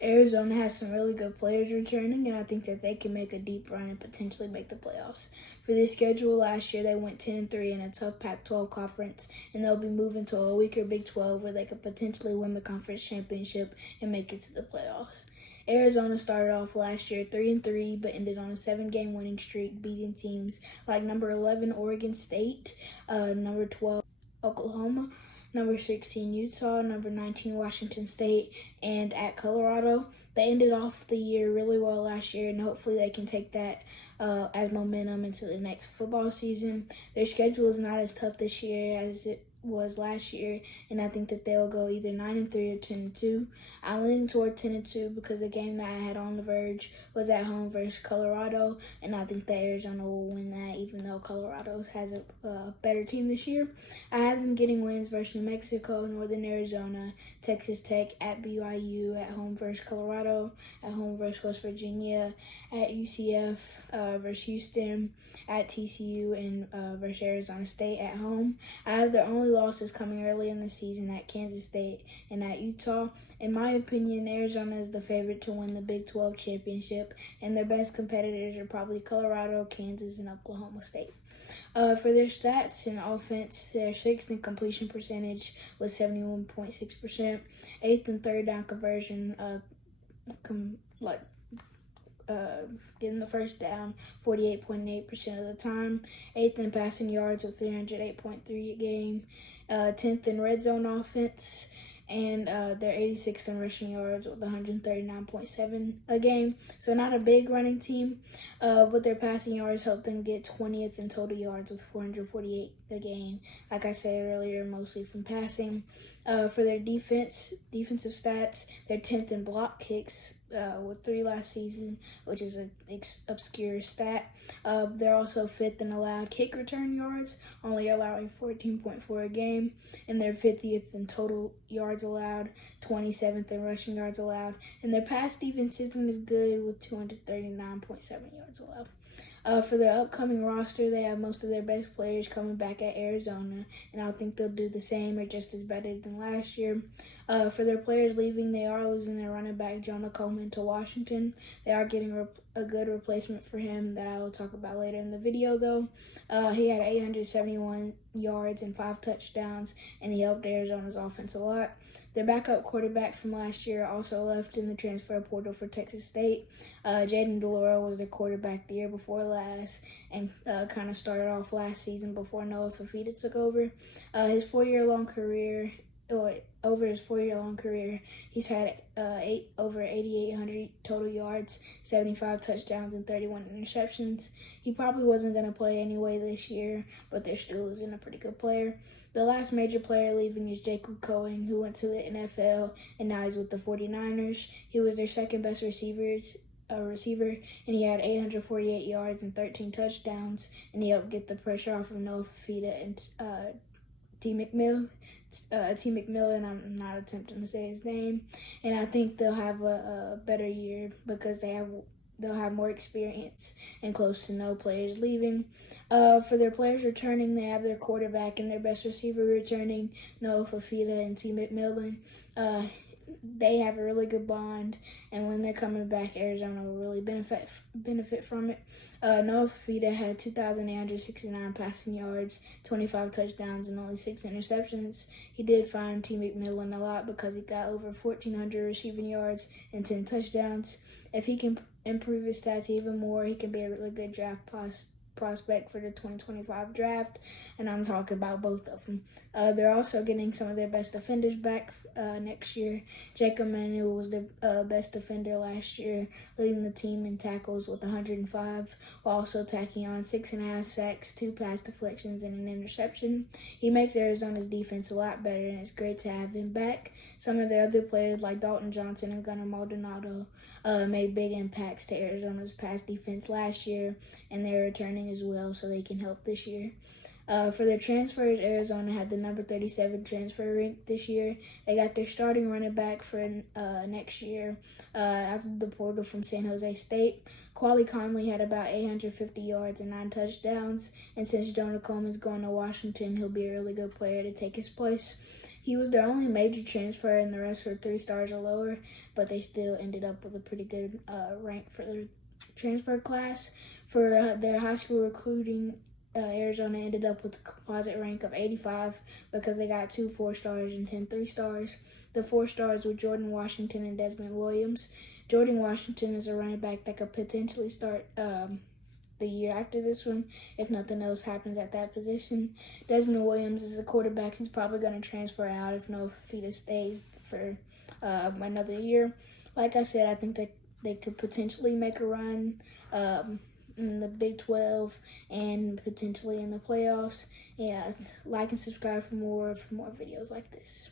Arizona has some really good players returning, and I think that they can make a deep run and potentially make the playoffs. For their schedule last year, they went 10-3 in a tough Pac-12 conference, and they'll be moving to a weaker Big 12 where they could potentially win the conference championship and make it to the playoffs. Arizona started off last year 3-3, but ended on a 7-game winning streak, beating teams like number 11 Oregon State, number 12 Oklahoma, number 16 Utah, number 19 Washington State, and at Colorado. They ended off the year really well last year, and hopefully they can take that as momentum into the next football season. Their schedule is not as tough this year as it was last year, and I think that they'll go either 9-3 or 10-2. I'm leaning toward 10-2 because the game that I had on the verge was at home versus Colorado, and I think that Arizona will win that, even though Colorado has a better team this year. I have them getting wins versus New Mexico, Northern Arizona, Texas Tech, at BYU, at home versus Colorado, at home versus West Virginia, at UCF versus Houston, at TCU, and versus Arizona State at home. I have their only losses coming early in the season at Kansas State and at Utah. In my opinion, Arizona is the favorite to win the Big 12 championship, and their best competitors are probably Colorado, Kansas, and Oklahoma State. For their stats in offense, their sixth in completion percentage was 71.6%, eighth and third down conversion, getting the first down 48.8% of the time, 8th in passing yards with 308.3 a game, 10th in red zone offense, and they're 86th in rushing yards with 139.7 a game. So not a big running team, but their passing yards helped them get 20th in total yards with 448 a game. Like I said earlier, mostly from passing. For their defensive stats, they're 10th in block kicks with 3 last season, which is an obscure stat. They're also 5th in allowed kick return yards, only allowing 14.4 a game, and they're 50th in total yards allowed, 27th in rushing yards allowed, and their pass defense isn't as good with 239.7 yards allowed. For their upcoming roster, they have most of their best players coming back at Arizona, and I think they'll do the same or just as better than last year. For their players leaving, they are losing their running back, Jonah Coleman, to Washington. They are getting a good replacement for him that I will talk about later in the video, though. He had 871 yards and 5 touchdowns, and he helped Arizona's offense a lot. Their backup quarterback from last year also left in the transfer portal for Texas State. Jaden DeLauro was their quarterback the year before last, and kind of started off last season before Noah Fafita took over. Over his 4-year-long career, he's had over 8,800 total yards, 75 touchdowns, and 31 interceptions. He probably wasn't going to play anyway this year, but they're still losing a pretty good player. The last major player leaving is Jacob Cohen, who went to the NFL, and now he's with the 49ers. He was their second best receiver, and he had 848 yards and 13 touchdowns, and he helped get the pressure off of Noah Fafita and T. McMillan, I'm not attempting to say his name, and I think they'll have a better year because they'll have more experience and close to no players leaving. For their players returning, they have their quarterback and their best receiver returning, Noah Fafita and T. McMillan. They have a really good bond, and when they're coming back, Arizona will really benefit from it. Noah Fafita had 2,869 passing yards, 25 touchdowns, and only 6 interceptions. He did find T. McMillan a lot because he got over 1,400 receiving yards and 10 touchdowns. If he can improve his stats even more, he can be a really good draft prospect for the 2025 draft, and I'm talking about both of them. They're also getting some of their best defenders back next year. Jacob Manuel was the best defender last year, leading the team in tackles with 105, while also tacking on 6.5 sacks, 2 pass deflections, and an interception. He makes Arizona's defense a lot better, and it's great to have him back. Some of their other players like Dalton Johnson and Gunnar Maldonado made big impacts to Arizona's pass defense last year, and they're returning as well, so they can help this year. For their transfers, Arizona had the number 37 transfer rank this year. They got their starting running back for next year after the portal from San Jose State. Quali Conley had about 850 yards and 9 touchdowns, and since Jonah Coleman's going to Washington, he'll be a really good player to take his place. He was their only major transfer, and the rest were 3 stars or lower, but they still ended up with a pretty good rank for their transfer class. For their high school recruiting, Arizona ended up with a composite rank of 85 because they got 2 4-stars and 10 3-stars. The 4 stars were Jordan Washington and Desmond Williams. Jordan Washington is a running back that could potentially start the year after this one if nothing else happens at that position. Desmond Williams is a quarterback who's probably going to transfer out if Fita stays for another year. Like I said, I think that they could potentially make a run in the Big 12 and potentially in the playoffs. Yeah, like and subscribe for more videos like this.